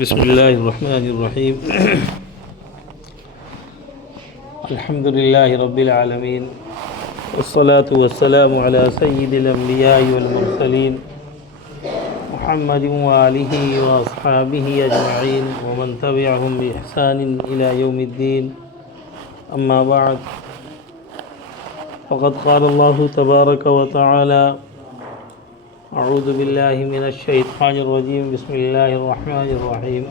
بسم الله الرحمن الرحيم الحمد لله رب العالمين والصلاة والسلام على سيد الأنبياء والمرسلين محمد وآله وأصحابه أجمعين ومن تبعهم بإحسان إلى يوم الدين أما بعد فقد قال الله تبارك وتعالى اعوذ باللہ من الشیطان الرجیم بسم اللہ الرحمن الرحیم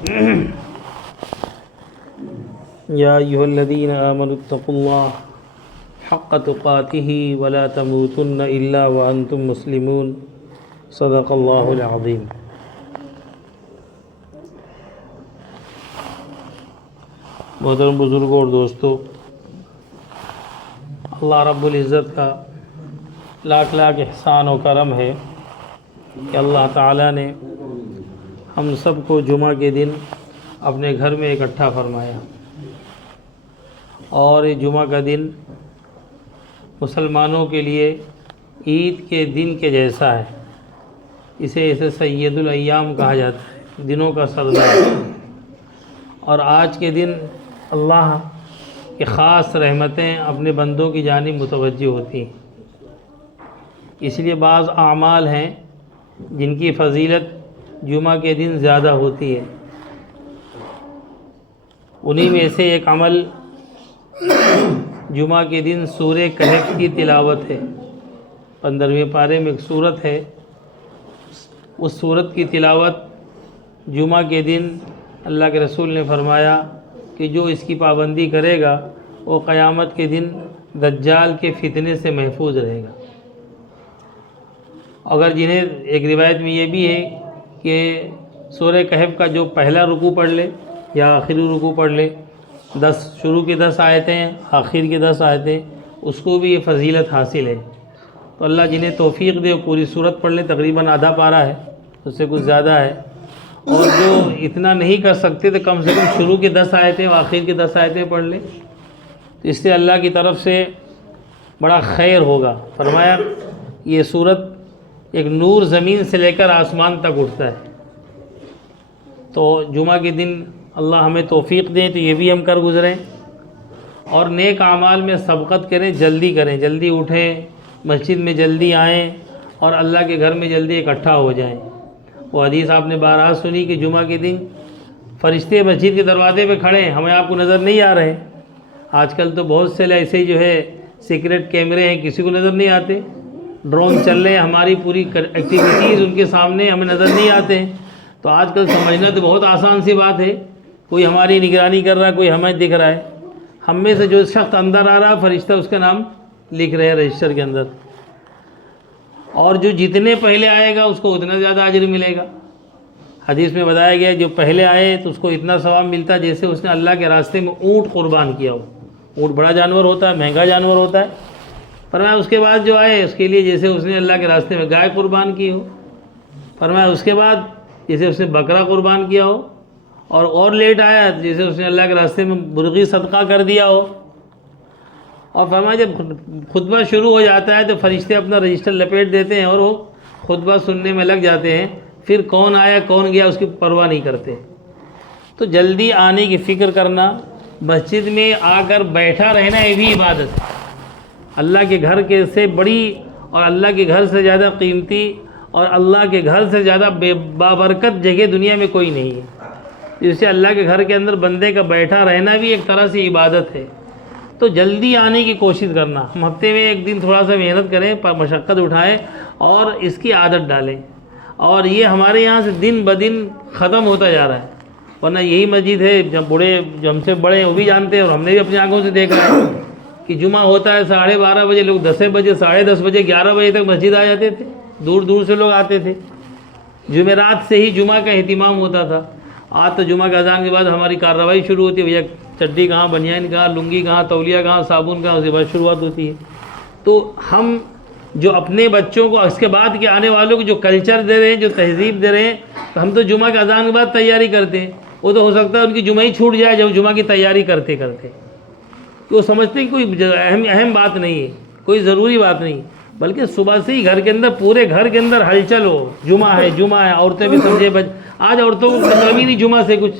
یا ایہا الذین آمنوا اتقوا اللہ حق تقاتہ ولا تموتن الا وانتم مسلمون صدق اللہ العظیم۔ محترم بزرگوں اور دوستو، اللہ رب العزت کا لاکھ لاکھ احسان و کرم ہے کہ اللہ تعالیٰ نے ہم سب کو جمعہ کے دن اپنے گھر میں اکٹھا فرمایا، اور یہ جمعہ کا دن مسلمانوں کے لیے عید کے دن کے جیسا ہے۔ اسے سید الایام کہا جاتا ہے، دنوں کا سردار۔ اور آج کے دن اللہ کی خاص رحمتیں اپنے بندوں کی جانب متوجہ ہوتی ہیں، اس لیے بعض اعمال ہیں جن کی فضیلت جمعہ کے دن زیادہ ہوتی ہے۔ انہی میں سے ایک عمل جمعہ کے دن سورہ کہف کی تلاوت ہے۔ 15ویں پارے میں ایک سورت ہے، اس سورت کی تلاوت جمعہ کے دن اللہ کے رسول نے فرمایا کہ جو اس کی پابندی کرے گا وہ قیامت کے دن دجال کے فتنے سے محفوظ رہے گا۔ اگر جنہیں ایک روایت میں یہ بھی ہے کہ سورہ کہف کا جو پہلا رکوع پڑھ لے یا آخری رکوع پڑھ لے، شروع کی 10 آیتیں آخر کی 10 آیتیں، اس کو بھی یہ فضیلت حاصل ہے۔ تو اللہ جنہیں توفیق دے پوری سورت پڑھ لیں، تقریباً آدھا پارہ ہے، اس سے کچھ زیادہ ہے۔ اور جو اتنا نہیں کر سکتے تو کم سے کم شروع کی 10 آیتیں اور آخر کی 10 آیتیں پڑھ لیں، تو اس سے اللہ کی طرف سے بڑا خیر ہوگا۔ فرمایا یہ سورت ایک نور زمین سے لے کر آسمان تک اٹھتا ہے۔ تو جمعہ کے دن اللہ ہمیں توفیق دیں تو یہ بھی ہم کر گزریں، اور نیک اعمال میں سبقت کریں، جلدی اٹھیں، مسجد میں جلدی آئیں اور اللہ کے گھر میں جلدی اکٹھا ہو جائیں۔ وہ حدیث آپ نے بارہا سنی کہ جمعہ کے دن فرشتے مسجد کے دروازے پہ کھڑے ہیں، ہمیں آپ کو نظر نہیں آ رہے۔ آج کل تو بہت سے ایسے جو ہے سیکرٹ کیمرے ہیں، کسی کو نظر نہیں آتے، ڈرون چل رہے ہیں، ہماری پوری ایکٹیویٹیز ان کے سامنے ہمیں نظر نہیں آتے ہیں۔ تو آج کل سمجھنا تو بہت آسان سی بات ہے، کوئی ہماری نگرانی کر رہا ہے، کوئی ہمیں دکھ رہا ہے۔ ہم میں سے جو شخص اندر آ رہا ہے، فرشتہ اس کا نام لکھ رہے ہیں رجسٹر کے اندر، اور جو جتنے پہلے آئے گا اس کو اتنا زیادہ اجر ملے گا۔ حدیث میں بتایا گیا جو پہلے آئے تو اس کو اتنا ثواب ملتا ہے جیسے اس نے اللہ کے راستے میں اونٹ قربان کیا ہو۔ اونٹ بڑا جانور ہوتا ہے، مہنگا جانور ہوتا ہے، فرمایا اس کے بعد جو آئے اس کے لیے جیسے اس نے اللہ کے راستے میں گائے قربان کی ہو، فرمایا اس کے بعد جیسے اس نے بکرا قربان کیا ہو، اور لیٹ آیا جیسے اس نے اللہ کے راستے میں مرغی صدقہ کر دیا ہو۔ اور فرمایا جب خطبہ شروع ہو جاتا ہے تو فرشتے اپنا رجسٹر لپیٹ دیتے ہیں اور وہ خطبہ سننے میں لگ جاتے ہیں، پھر کون آیا کون گیا اس کی پرواہ نہیں کرتے۔ تو جلدی آنے کی فکر کرنا، مسجد میں آ کر بیٹھا رہنا، یہ بھی عبادت ہے۔ اللہ کے گھر کے سے بڑی اور اللہ کے گھر سے زیادہ قیمتی اور اللہ کے گھر سے زیادہ بابرکت جگہ دنیا میں کوئی نہیں ہے۔ جس سے اللہ کے گھر کے اندر بندے کا بیٹھا رہنا بھی ایک طرح سے عبادت ہے۔ تو جلدی آنے کی کوشش کرنا، ہم ہفتے میں ایک دن تھوڑا سا محنت کریں، مشقت اٹھائیں اور اس کی عادت ڈالیں، اور یہ ہمارے یہاں سے دن بدن ختم ہوتا جا رہا ہے۔ ورنہ یہی مسجد ہے، جب بوڑھے جو ہم سے بڑے ہیں وہ بھی جانتے ہیں، اور ہم نے بھی اپنی آنکھوں سے دیکھا ہے کہ جمعہ ہوتا ہے 12:30 بجے، لوگ 10 بجے، 10:30 بجے، 11 بجے تک مسجد آ جاتے تھے، دور دور سے لوگ آتے تھے۔ جمعرات سے ہی جمعہ کا اہتمام ہوتا تھا۔ آج تو جمعہ کے اذان کے بعد ہماری کارروائی شروع ہوتی ہے، بھیا چڈی کہاں، بنیان کہاں، لنگی کہاں، تولیہ کہاں، صابن کہاں، اس کے بعد شروعات ہوتی ہے۔ تو ہم جو اپنے بچوں کو اس کے بعد کے آنے والوں کو جو کلچر دے رہے ہیں، جو تہذیب دے رہے ہیں، تو ہم تو جمعہ کے اذان کے بعد تیاری کرتے ہیں، وہ تو ہو سکتا ہے ان کی جمعہ ہی چھوٹ جائے جب جمعہ کی تیاری کرتے کرتے۔ وہ سمجھتے ہیں کہ کوئی اہم بات نہیں ہے، کوئی ضروری بات نہیں۔ بلکہ صبح سے ہی گھر کے اندر، پورے گھر کے اندر ہلچل ہو، جمعہ ہے، عورتیں بھی سمجھے آج عورتوں کو مطلب ہی نہیں جمعہ سے کچھ.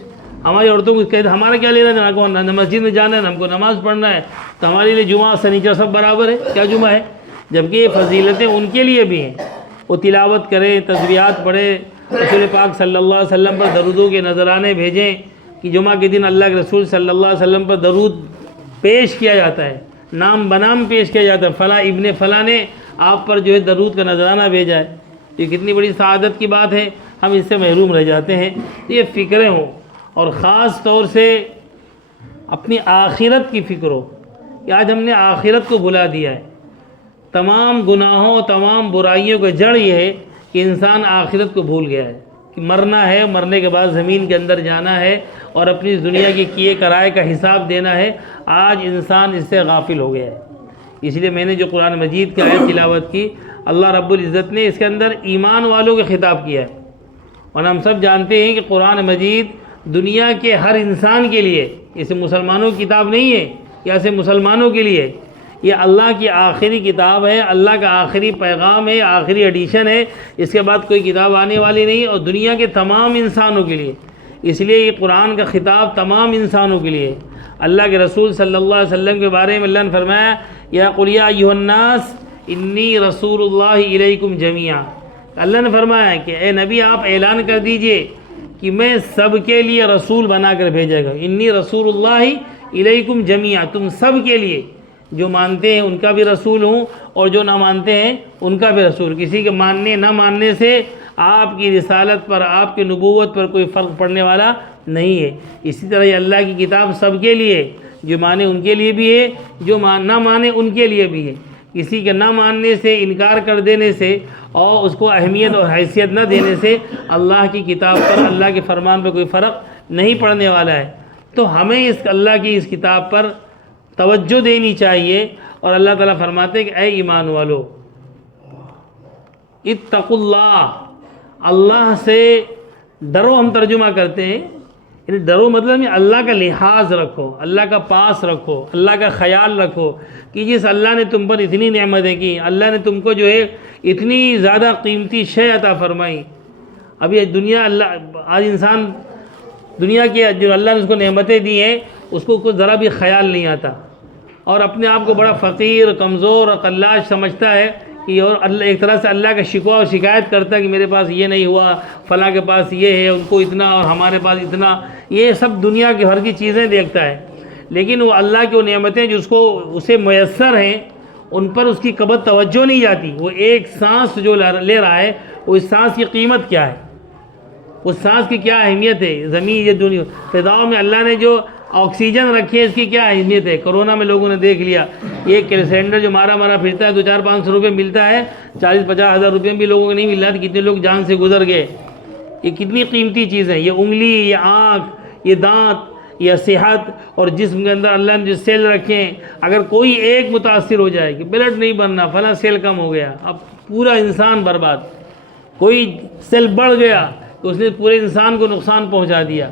ہماری عورتوں کو کہتے ہمارا کیا لینا ہے، نہ مسجد میں جانا ہے، ہم کو نماز پڑھنا ہے، تو ہمارے لیے جمعہ سنیچر سب برابر ہے، کیا جمعہ ہے؟ جبکہ یہ فضیلتیں ان کے لیے بھی ہیں. وہ تلاوت کریں، تسبیحات پڑھیں، رسول پاک صلی اللہ علیہ وسلم پر درودوں کے نذرانے بھیجیں کہ جمعہ کے دن اللہ کے رسول صلی اللہ علیہ وسلم پر درود پیش کیا جاتا ہے، نام بنام پیش کیا جاتا ہے، فلاں ابن فلاں نے آپ پر جو ہے درود کا نذرانہ بھیجا ہے. یہ کتنی بڑی سعادت کی بات ہے، ہم اس سے محروم رہ جاتے ہیں. یہ فکریں ہوں، اور خاص طور سے اپنی آخرت کی فکر ہو کہ آج ہم نے آخرت کو بھلا دیا ہے. تمام گناہوں، تمام برائیوں کا جڑ یہ ہے کہ انسان آخرت کو بھول گیا ہے کہ مرنا ہے، مرنے کے بعد زمین کے اندر جانا ہے اور اپنی دنیا کی کیے کرائے کا حساب دینا ہے. آج انسان اس سے غافل ہو گیا ہے. اس لیے میں نے جو قرآن مجید کی آیت تلاوت کی، اللہ رب العزت نے اس کے اندر ایمان والوں کے خطاب کیا ہے. اور ہم سب جانتے ہیں کہ قرآن مجید دنیا کے ہر انسان کے لیے، اسے مسلمانوں کی کتاب نہیں ہے، یا اسے مسلمانوں کے لیے، یہ اللہ کی آخری کتاب ہے، اللہ کا آخری پیغام ہے، آخری ایڈیشن ہے. اس کے بعد کوئی کتاب آنے والی نہیں، اور دنیا کے تمام انسانوں کے لیے. اس لیے یہ قرآن کا خطاب تمام انسانوں کے لیے. اللہ کے رسول صلی اللہ علیہ وسلم کے بارے میں اللہ نے فرمایا، یا قل یا ایھا الناس انی رسول اللہ الیکم جمیعا. اللہ نے فرمایا کہ اے نبی آپ اعلان کر دیجئے کہ میں سب کے لیے رسول بنا کر بھیجے گا. انی رسول اللہ الیکم جمیعا، تم سب کے لیے، جو مانتے ہیں ان کا بھی رسول ہوں اور جو نہ مانتے ہیں ان کا بھی رسول. کسی کے ماننے نہ ماننے سے آپ کی رسالت پر، آپ کی نبوت پر کوئی فرق پڑنے والا نہیں ہے. اسی طرح یہ اللہ کی کتاب سب کے لیے، جو مانے ان کے لیے بھی ہے، جو نہ مانے ان کے لیے بھی ہے. کسی کے نہ ماننے سے، انکار کر دینے سے اور اس کو اہمیت اور حیثیت نہ دینے سے اللہ کی کتاب پر، اللہ کے فرمان پر کوئی فرق نہیں پڑنے والا ہے. تو ہمیں اس اللہ کی اس کتاب پر توجہ دینی چاہیے. اور اللہ تعالیٰ فرماتے ہیں کہ اے ایمان والو اتقوا اللہ، اللہ سے ڈرو. ہم ترجمہ کرتے ہیں یعنی ڈرو مطلب اللہ کا لحاظ رکھو، اللہ کا پاس رکھو، اللہ کا خیال رکھو کہ جس اللہ نے تم پر اتنی نعمتیں کی، اللہ نے تم کو جو ہے اتنی زیادہ قیمتی شے عطا فرمائی. ابھی دنیا، اللہ آج انسان دنیا کے جو اللہ نے اس کو نعمتیں دی ہیں اس کو کچھ ذرا بھی خیال نہیں آتا، اور اپنے آپ کو بڑا فقیر، کمزور اور قلاش سمجھتا ہے کہ، اور اللہ ایک طرح سے اللہ کا شکوہ اور شکایت کرتا ہے کہ میرے پاس یہ نہیں ہوا، فلاں کے پاس یہ ہے، ان کو اتنا اور ہمارے پاس اتنا. یہ سب دنیا کے بھر کی چیزیں دیکھتا ہے، لیکن وہ اللہ کی وہ نعمتیں جو اس کو اسے میسر ہیں ان پر اس کی کبھی توجہ نہیں جاتی. وہ ایک سانس جو لے رہا ہے، وہ اس سانس کی قیمت کیا ہے، اس سانس کی کیا اہمیت ہے. زمین، یہ دنیا فضاؤں میں اللہ نے جو آکسیجن رکھی ہے اس کی کیا اہمیت ہے. کرونا میں لوگوں نے دیکھ لیا، یہ سلنڈر جو مارا پھرتا ہے 200-500 روپے ملتا ہے، 40-50 ہزار روپے بھی لوگوں کو نہیں مل رہا. کتنے لوگ جان سے گزر گئے. یہ کتنی قیمتی چیز ہے. یہ انگلی، یہ آنکھ، یہ دانت، یہ صحت اور جسم کے اندر اللہ نے جو سیل رکھے ہیں، اگر کوئی ایک متاثر ہو جائے کہ بلڈ نہیں بننا، فلاں سیل کم ہو گیا، اب پورا انسان برباد. کوئی سیل بڑھ گیا تو اس نے پورے انسان کو نقصان پہنچا دیا.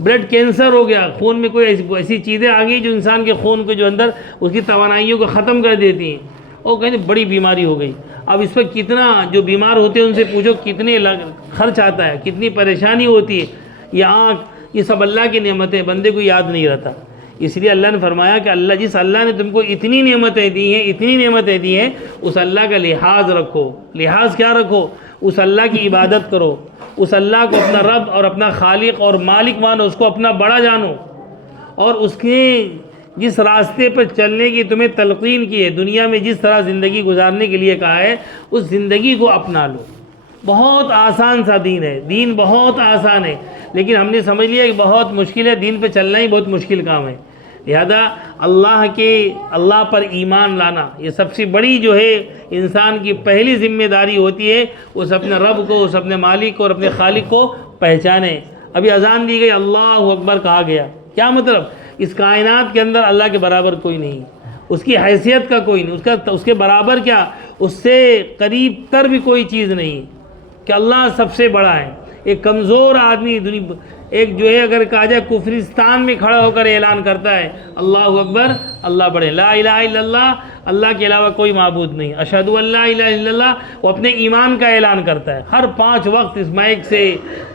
بلڈ کینسر ہو گیا، خون میں کوئی ایسی چیزیں آ گئی جو انسان کے خون کے جو اندر اس کی توانائیوں کو ختم کر دیتی ہیں، اور کہیں بڑی بیماری ہو گئی. اب اس پر کتنا جو بیمار ہوتے ہیں ان سے پوچھو کتنے خرچ آتا ہے، کتنی پریشانی ہوتی ہے. یہ آنکھ، یہ سب اللہ کی نعمتیں، بندے کو یاد نہیں رہتا. اس لیے اللہ نے فرمایا کہ اللہ، جس اللہ نے تم کو اتنی نعمتیں دی ہیں، اتنی نعمتیں دی ہیں، اس اللہ کا لحاظ رکھو. لحاظ کیا رکھو؟ اس اللہ کی عبادت کرو، اس اللہ کو اپنا رب اور اپنا خالق اور مالک مانو، اس کو اپنا بڑا جانو، اور اس کے جس راستے پر چلنے کی تمہیں تلقین کی ہے، دنیا میں جس طرح زندگی گزارنے کے لیے کہا ہے، اس زندگی کو اپنا لو. بہت آسان سا دین ہے، دین بہت آسان ہے، لیکن ہم نے سمجھ لیا کہ بہت مشکل ہے. دین پہ چلنا ہی بہت مشکل کام ہے. لہذا اللہ پر ایمان لانا یہ سب سے بڑی جو ہے انسان کی پہلی ذمہ داری ہوتی ہے. اس اپنے رب کو، اس اپنے مالک کو اور اپنے خالق کو پہچانے. ابھی اذان دی گئی، اللہ اکبر کہا گیا، کیا مطلب؟ اس کائنات کے اندر اللہ کے برابر کوئی نہیں، اس کی حیثیت کا کوئی نہیں، اس کے برابر کیا، اس سے قریب تر بھی کوئی چیز نہیں کہ اللہ سب سے بڑا ہے. ایک کمزور آدمی ایک جو ہے اگر کہا جائے کفرستان میں کھڑا ہو کر اعلان کرتا ہے اللہ اکبر اللہ بڑھے، لا الہ الا اللہ، اللہ کے علاوہ کوئی معبود نہیں، اشہد ان لا الہ الا اللہ، وہ اپنے ایمان کا اعلان کرتا ہے۔ ہر 5 وقت اس مائک سے،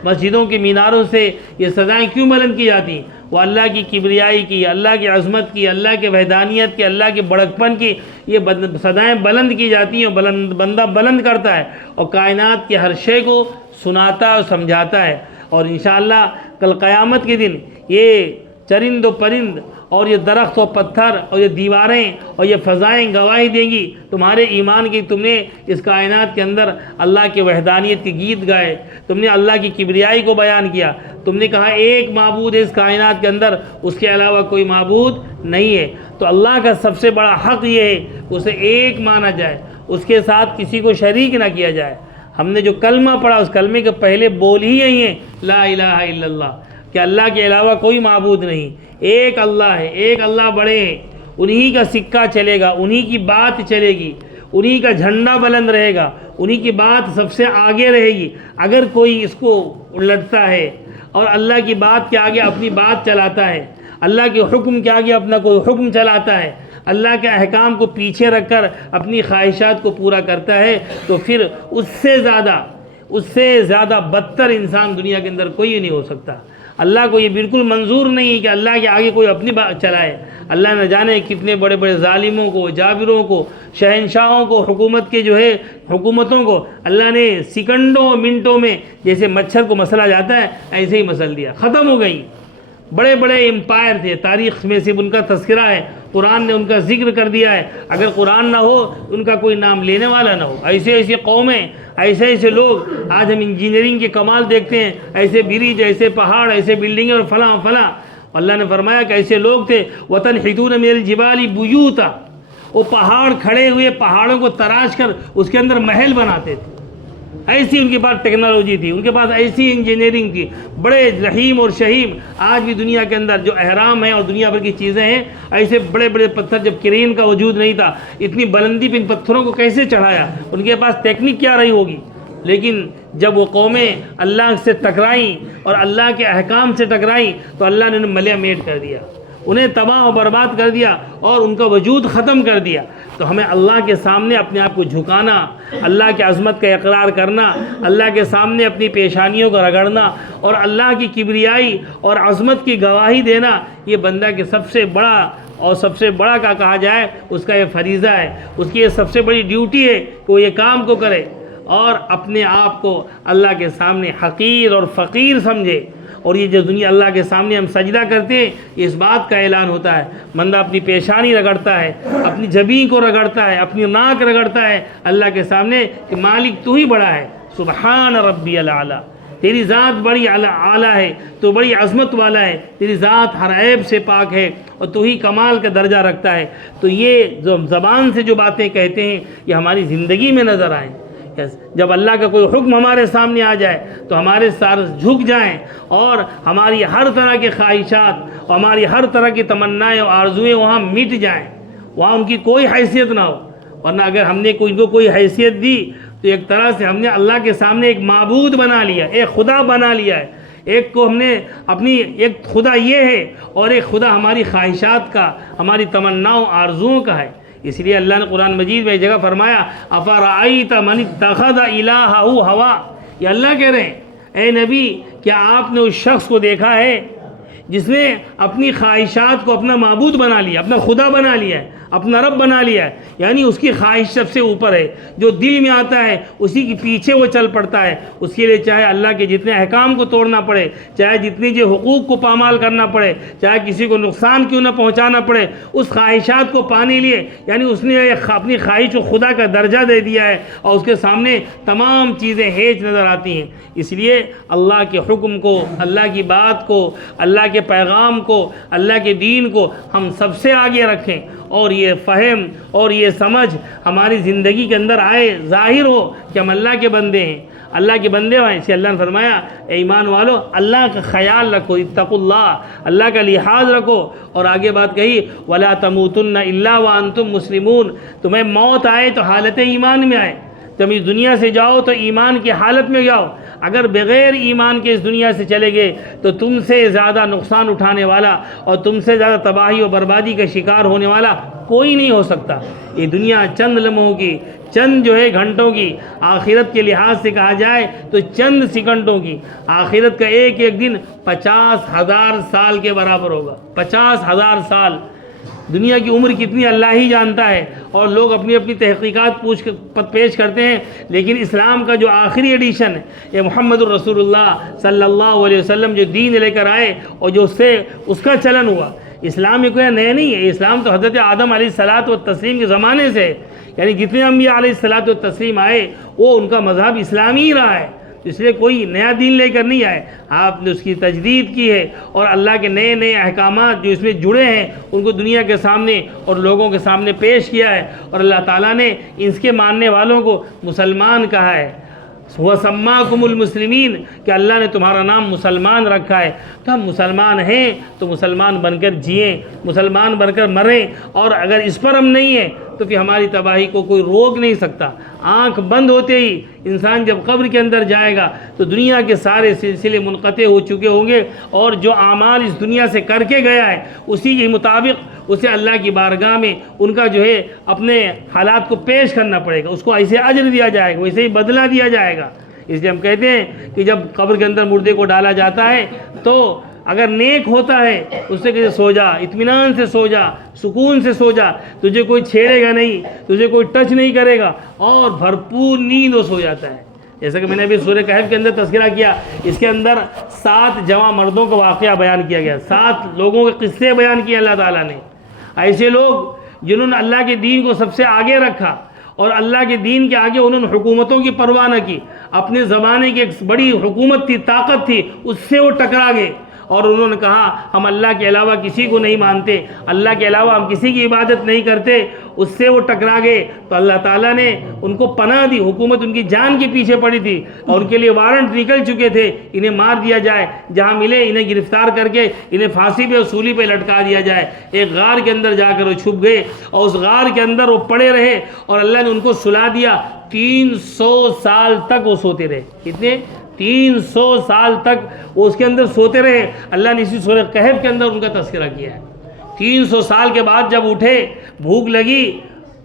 مسجدوں کے میناروں سے یہ سزائیں کیوں بلند کی جاتی ہیں؟ وہ اللہ کی کبریائی کی، اللہ کی عظمت کی، اللہ کے وحدانیت کی، اللہ کے بڑکپن کی یہ سزائیں بلند کی جاتی ہیں، بندہ بلند کرتا ہے اور کائنات کے ہر شے کو سناتا ہے اور سمجھاتا ہے۔ اور انشاءاللہ کل قیامت کے دن یہ چرند و پرند اور یہ درخت و پتھر اور یہ دیواریں اور یہ فضائیں گواہی دیں گی تمہارے ایمان کی، تم نے اس کائنات کے اندر اللہ کے وحدانیت کے گیت گائے، تم نے اللہ کی کبریائی کو بیان کیا، تم نے کہا ایک معبود ہے اس کائنات کے اندر، اس کے علاوہ کوئی معبود نہیں ہے۔ تو اللہ کا سب سے بڑا حق یہ ہے اسے ایک مانا جائے، اس کے ساتھ کسی کو شریک نہ کیا جائے۔ ہم نے جو کلمہ پڑھا اس کلمے کے پہلے بول ہی یہی ہیں لا الہ الا اللہ، کہ اللہ کے علاوہ کوئی معبود نہیں، ایک اللہ ہے، ایک اللہ بڑے ہیں، انہی کا سکہ چلے گا، انہی کی بات چلے گی، انہی کا جھنڈا بلند رہے گا، انہی کی بات سب سے آگے رہے گی۔ اگر کوئی اس کو الٹتا ہے اور اللہ کی بات کے آگے اپنی بات چلاتا ہے، اللہ کے حکم کے آگے اپنا کوئی حکم چلاتا ہے، اللہ کے احکام کو پیچھے رکھ کر اپنی خواہشات کو پورا کرتا ہے، تو پھر اس سے زیادہ بدتر انسان دنیا کے اندر کوئی نہیں ہو سکتا۔ اللہ کو یہ بالکل منظور نہیں ہے کہ اللہ کے آگے کوئی اپنی بات چلائے۔ اللہ نہ جانے کتنے بڑے بڑے ظالموں کو، جابروں کو، شہنشاہوں کو، حکومت کے جو ہے حکومتوں کو اللہ نے سیکنڈوں منٹوں میں جیسے مچھر کو مسلا جاتا ہے ایسے ہی مسل دیا، ختم ہو گئی۔ بڑے بڑے امپائر تھے، تاریخ میں صرف ان کا تذکرہ ہے، قرآن نے ان کا ذکر کر دیا ہے، اگر قرآن نہ ہو ان کا کوئی نام لینے والا نہ ہو۔ ایسے ایسے قومیں، ایسے لوگ، آج ہم انجینئرنگ کے کمال دیکھتے ہیں، ایسے برج، ایسے پہاڑ، ایسے بلڈنگیں اور فلاں فلاں۔ اللہ نے فرمایا کہ ایسے لوگ تھے وَتَنْحِتُونَ مِنَ الْجِبَالِ بُيُوتًا، وہ پہاڑ کھڑے ہوئے پہاڑوں کو تراش کر اس کے اندر محل بناتے تھے۔ ایسی ان کے پاس ٹیکنالوجی تھی، ان کے پاس ایسی انجینئرنگ تھی، بڑے رحیم اور شہیم۔ آج بھی دنیا کے اندر جو اہرام ہیں اور دنیا بھر کی چیزیں ہیں، ایسے بڑے بڑے پتھر، جب کرین کا وجود نہیں تھا، اتنی بلندی پہ ان پتھروں کو کیسے چڑھایا؟ ان کے پاس ٹیکنیک کیا رہی ہوگی؟ لیکن جب وہ قومیں اللہ سے ٹکرائیں اور اللہ کے احکام سے ٹکرائیں تو اللہ نے انہیں ملیہ میٹ کر دیا، انہیں تباہ و برباد کر دیا اور ان کا وجود ختم کر دیا۔ تو ہمیں اللہ کے سامنے اپنے آپ کو جھکانا، اللہ کی عظمت کا اقرار کرنا، اللہ کے سامنے اپنی پیشانیوں کو رگڑنا اور اللہ کی کبریائی اور عظمت کی گواہی دینا، یہ بندہ کے سب سے بڑا اور سب سے بڑا کا کہا جائے اس کا یہ فریضہ ہے، اس کی یہ سب سے بڑی ڈیوٹی ہے کہ وہ یہ کام کو کرے اور اپنے آپ کو اللہ کے سامنے حقیر اور فقیر سمجھے۔ اور یہ جو دنیا اللہ کے سامنے ہم سجدہ کرتے ہیں، اس بات کا اعلان ہوتا ہے، بندہ اپنی پیشانی رگڑتا ہے، اپنی جبین کو رگڑتا ہے، اپنی ناک رگڑتا ہے اللہ کے سامنے کہ مالک تو ہی بڑا ہے، سبحان ربی الاعلیٰ، تیری ذات بڑی اعلیٰ ہے، تو بڑی عظمت والا ہے، تیری ذات ہر عیب سے پاک ہے اور تو ہی کمال کا درجہ رکھتا ہے۔ تو یہ جو زبان سے جو باتیں کہتے ہیں یہ ہماری زندگی میں نظر آئیں۔ جب اللہ کا کوئی حکم ہمارے سامنے آ جائے تو ہمارے سارے جھک جائیں اور ہماری ہر طرح کے خواہشات اور ہماری ہر طرح کی تمنائیں اور آرزویں وہاں مٹ جائیں، وہاں ان کی کوئی حیثیت نہ ہو۔ ورنہ اگر ہم نے ان کو کوئی حیثیت دی تو ایک طرح سے ہم نے اللہ کے سامنے ایک معبود بنا لیا، ایک خدا بنا لیا ہے۔ ایک کو ہم نے اپنی ایک خدا یہ ہے اور ایک خدا ہماری خواہشات کا، ہماری تمناؤں آرزوؤں کا ہے۔ اس لیے اللہ نے قرآن مجید میں ایک جگہ فرمایا افرأیت من اتخذ الہہ ہوا، یہ اللہ کہہ رہے ہیں اے نبی کیا آپ نے اس شخص کو دیکھا ہے جس نے اپنی خواہشات کو اپنا معبود بنا لیا، اپنا خدا بنا لیا ہے، اپنا رب بنا لیا ہے، یعنی اس کی خواہش سب سے اوپر ہے، جو دل میں آتا ہے اسی کے پیچھے وہ چل پڑتا ہے، اس کے لیے چاہے اللہ کے جتنے احکام کو توڑنا پڑے، چاہے جتنی جو حقوق کو پامال کرنا پڑے، چاہے کسی کو نقصان کیوں نہ پہنچانا پڑے، اس خواہشات کو پانے لیے، یعنی اس نے اپنی خواہش کو خدا کا درجہ دے دیا ہے اور اس کے سامنے تمام چیزیں ہیچ نظر آتی ہیں۔ اس لیے اللہ کے حکم کو، اللہ کی بات کو، اللہ کے پیغام کو، اللہ کے دین کو ہم سب سے آگے رکھیں اور یہ فہم اور یہ سمجھ ہماری زندگی کے اندر آئے، ظاہر ہو کہ ہم اللہ کے بندے ہیں، اللہ کے بندے ہیں۔ اسے اللہ نے فرمایا اے ایمان والو اللہ کا خیال رکھو، اتقوا اللہ، اللہ کا لحاظ رکھو، اور آگے بات کہی ولا تموتن الا وانتم مسلمون، تمہیں موت آئے تو حالت ایمان میں آئے، تم اس دنیا سے جاؤ تو ایمان کی حالت میں جاؤ، اگر بغیر ایمان کے اس دنیا سے چلے گئے تو تم سے زیادہ نقصان اٹھانے والا اور تم سے زیادہ تباہی و بربادی کا شکار ہونے والا کوئی نہیں ہو سکتا۔ یہ دنیا چند لمحوں کی، چند جو ہے گھنٹوں کی، آخرت کے لحاظ سے کہا جائے تو چند سیکنڈوں کی۔ آخرت کا ایک ایک دن 50,000 سال کے برابر ہوگا۔ 50,000 سال دنیا کی عمر کتنی اللہ ہی جانتا ہے، اور لوگ اپنی اپنی تحقیقات پیش کرتے ہیں، لیکن اسلام کا جو آخری ایڈیشن ہے، یہ محمد الرسول اللہ صلی اللہ علیہ وسلم جو دین لے کر آئے اور جو اس کا چلن ہوا، اسلام یہ کوئی نئے نہیں ہے۔ اسلام تو حضرت آدم علیہ الصلاۃ والتسلیم کے زمانے سے ہے، یعنی جتنے انبیاء علیہ الصلاۃ والتسلیم آئے وہ ان کا مذہب اسلامی ہی رہا ہے، اس لیے کوئی نیا دین لے کر نہیں آئے، آپ نے اس کی تجدید کی ہے، اور اللہ کے نئے نئے احکامات جو اس میں جڑے ہیں ان کو دنیا کے سامنے اور لوگوں کے سامنے پیش کیا ہے، اور اللہ تعالیٰ نے اس کے ماننے والوں کو مسلمان کہا ہے۔ وَسَمَّاكُمُ الْمُسْلِمِينَ کہ اللہ نے تمہارا نام مسلمان رکھا ہے، تو ہم مسلمان ہیں تو مسلمان بن کر جئیں، مسلمان بن کر مریں، اور اگر اس پر ہم نہیں ہیں تو پھر ہماری تباہی کو کوئی روک نہیں سکتا۔ آنکھ بند ہوتے ہی انسان جب قبر کے اندر جائے گا تو دنیا کے سارے سلسلے منقطع ہو چکے ہوں گے، اور جو اعمال اس دنیا سے کر کے گیا ہے اسی کے مطابق اسے اللہ کی بارگاہ میں ان کا جو ہے اپنے حالات کو پیش کرنا پڑے گا، اس کو ایسے اجر دیا جائے گا، ویسے ہی بدلہ دیا جائے گا۔ اس لیے ہم کہتے ہیں کہ جب قبر کے اندر مردے کو ڈالا جاتا ہے تو اگر نیک ہوتا ہے اس سے کہتے سو جا، اطمینان سے سو جا، سکون سے سو جا، تجھے کوئی چھیڑے گا نہیں، تجھے کوئی ٹچ نہیں کرے گا، اور بھرپور نیند وہ سو جاتا ہے۔ جیسا کہ میں نے ابھی سورہ کہف کے اندر تذکرہ کیا، اس کے اندر 7 جوان مردوں کا واقعہ بیان کیا گیا، 7 لوگوں کے قصے بیان کیے اللہ تعالیٰ نے، ایسے لوگ جنہوں نے اللہ کے دین کو سب سے آگے رکھا، اور اللہ کے دین کے آگے انہوں نے حکومتوں کی پرواہ نہ کی، اپنے زمانے کی ایک بڑی حکومت تھی، طاقت تھی، اس سے وہ ٹکرا گئے، اور انہوں نے کہا ہم اللہ کے علاوہ کسی کو نہیں مانتے، اللہ کے علاوہ ہم کسی کی عبادت نہیں کرتے، اس سے وہ ٹکرا گئے تو اللہ تعالیٰ نے ان کو پناہ دی۔ حکومت ان کی جان کے پیچھے پڑی تھی اور ان کے لیے وارنٹ نکل چکے تھے، انہیں مار دیا جائے، جہاں ملے انہیں گرفتار کر کے انہیں پھانسی پہ اور سولی پہ لٹکا دیا جائے۔ ایک غار کے اندر جا کر وہ چھپ گئے اور اس غار کے اندر وہ پڑے رہے، اور اللہ نے ان کو سلا دیا۔ 300 سال تک وہ سوتے رہے۔ کتنے؟ 300 سال تک وہ اس کے اندر سوتے رہے۔ اللہ نے اسی سورہ کہف کے اندر ان کا تذکرہ کیا ہے۔ 300 سال کے بعد جب اٹھے، بھوک لگی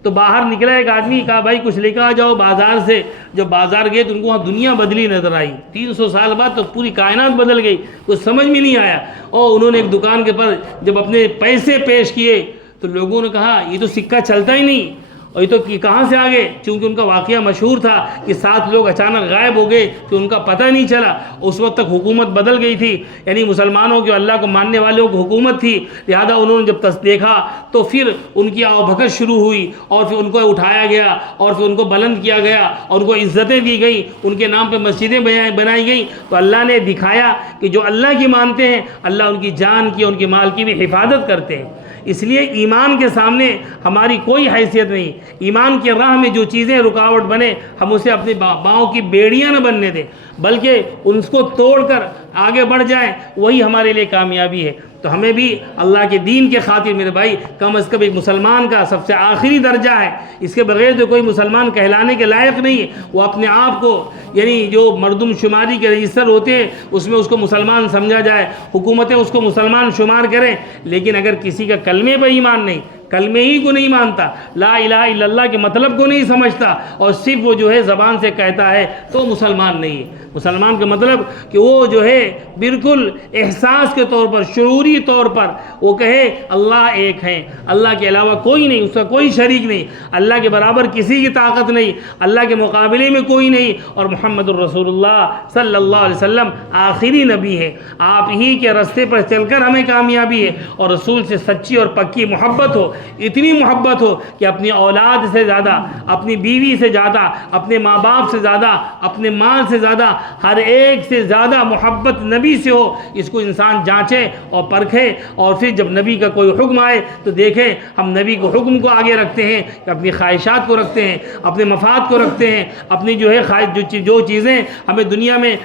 تو باہر نکلا ایک آدمی، کہا بھائی کچھ لے کر آ جاؤ بازار سے۔ جب بازار گئے تو ان کو وہاں دنیا بدلی نظر آئی۔ 300 سال بعد تو پوری کائنات بدل گئی، کچھ سمجھ میں نہیں آیا۔ اور انہوں نے ایک دکان کے پر جب اپنے پیسے پیش کیے تو لوگوں نے کہا یہ تو سکہ چلتا ہی نہیں، اور یہ تو کہاں سے آ گئے؟ چونکہ ان کا واقعہ مشہور تھا کہ 7 لوگ اچانک غائب ہو گئے کہ ان کا پتہ نہیں چلا۔ اس وقت تک حکومت بدل گئی تھی، یعنی مسلمانوں کی، اللہ کو ماننے والوں کی حکومت تھی، لہذا انہوں نے جب دیکھا تو پھر ان کی آؤ بھگت شروع ہوئی، اور پھر ان کو اٹھایا گیا اور پھر ان کو بلند کیا گیا اور ان کو عزتیں دی گئیں، ان کے نام پہ مسجدیں بنائی گئیں۔ تو اللہ نے دکھایا کہ جو اللہ کی مانتے ہیں اللہ ان کی جان کی، ان کے مال کی بھی حفاظت کرتے ہیں۔ اس لیے ایمان کے سامنے ہماری کوئی حیثیت نہیں۔ ایمان کی راہ میں جو چیزیں رکاوٹ بنے ہم اسے اپنی باؤں کی بیڑیاں نہ بننے دیں، بلکہ ان کو توڑ کر آگے بڑھ جائیں، وہی ہمارے لیے کامیابی ہے۔ تو ہمیں بھی اللہ کے دین کے خاطر میرے بھائی کم از کم ایک مسلمان کا سب سے آخری درجہ ہے، اس کے بغیر تو کوئی مسلمان کہلانے کے لائق نہیں ہے۔ وہ اپنے آپ کو یعنی جو مردم شماری کے رجسٹر ہوتے ہیں اس میں اس کو مسلمان سمجھا جائے، حکومتیں اس کو مسلمان شمار کریں، لیکن اگر کسی کا کلمے پہ ایمان نہیں، کلمے ہی کو نہیں مانتا، لا الہ الا اللہ کے مطلب کو نہیں سمجھتا، اور صرف وہ جو ہے زبان سے کہتا ہے تو مسلمان نہیں ہے۔ مسلمان کا مطلب کہ وہ جو ہے بالکل احساس کے طور پر، شعوری طور پر وہ کہے اللہ ایک ہے، اللہ کے علاوہ کوئی نہیں، اس کا کوئی شریک نہیں، اللہ کے برابر کسی کی طاقت نہیں، اللہ کے مقابلے میں کوئی نہیں، اور محمد الرسول اللہ صلی اللہ علیہ وسلم آخری نبی ہے۔ آپ ہی کے راستے پر چل کر ہمیں کامیابی ہے، اور رسول سے سچی اور پکی محبت ہو، اتنی محبت ہو کہ اپنی اولاد سے زیادہ، اپنی بیوی سے زیادہ، اپنے ماں باپ سے زیادہ، اپنے مال سے زیادہ، ہر ایک سے زیادہ محبت نبی سے ہو۔ اس کو انسان جانچے اور پرکھے، اور پھر جب نبی کا کوئی حکم آئے تو دیکھیں ہم نبی کو حکم کو آگے رکھتے ہیں کہ اپنی خواہشات کو رکھتے ہیں، اپنے مفاد کو رکھتے ہیں، اپنی جو ہے جو چیزیں ہمیں دنیا میں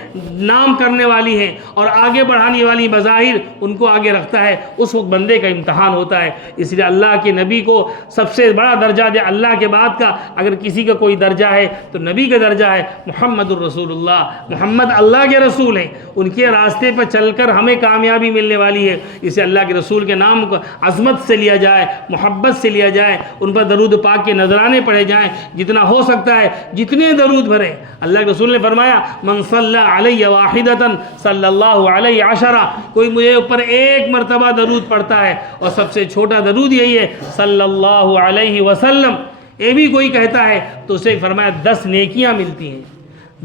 نام کرنے والی ہیں اور آگے بڑھانے والی بظاہر ان کو آگے رکھتا ہے، اس وقت بندے کا امتحان ہوتا ہے۔ اس لیے اللہ کے نبی کو سب سے بڑا درجہ دے. اللہ کے بعد کا اگر کسی کا کوئی درجہ ہے تو نبی کا درجہ ہے. محمد الرسول اللہ, محمد اللہ کے رسول ہیں, ان کے راستے پر چل کر ہمیں کامیابی ملنے والی ہے. اسے اللہ کے رسول کے نام کو عظمت سے لیا جائے, محبت سے لیا جائے, ان پر درود پاک کے نذرانے پڑھے جائیں, جتنا ہو سکتا ہے جتنے درود بھریں. اللہ کے رسول نے فرمایا من صلی علیہ واحدۃ صلی اللہ علیہ عشرہ, کوئی مجھے اوپر ایک مرتبہ درود پڑھتا ہے, اور سب سے چھوٹا درود یہی ہے صلی اللہ علیہ وسلم, یہ بھی کوئی کہتا ہے تو اسے فرمایا 10 نیکیاں ملتی ہیں,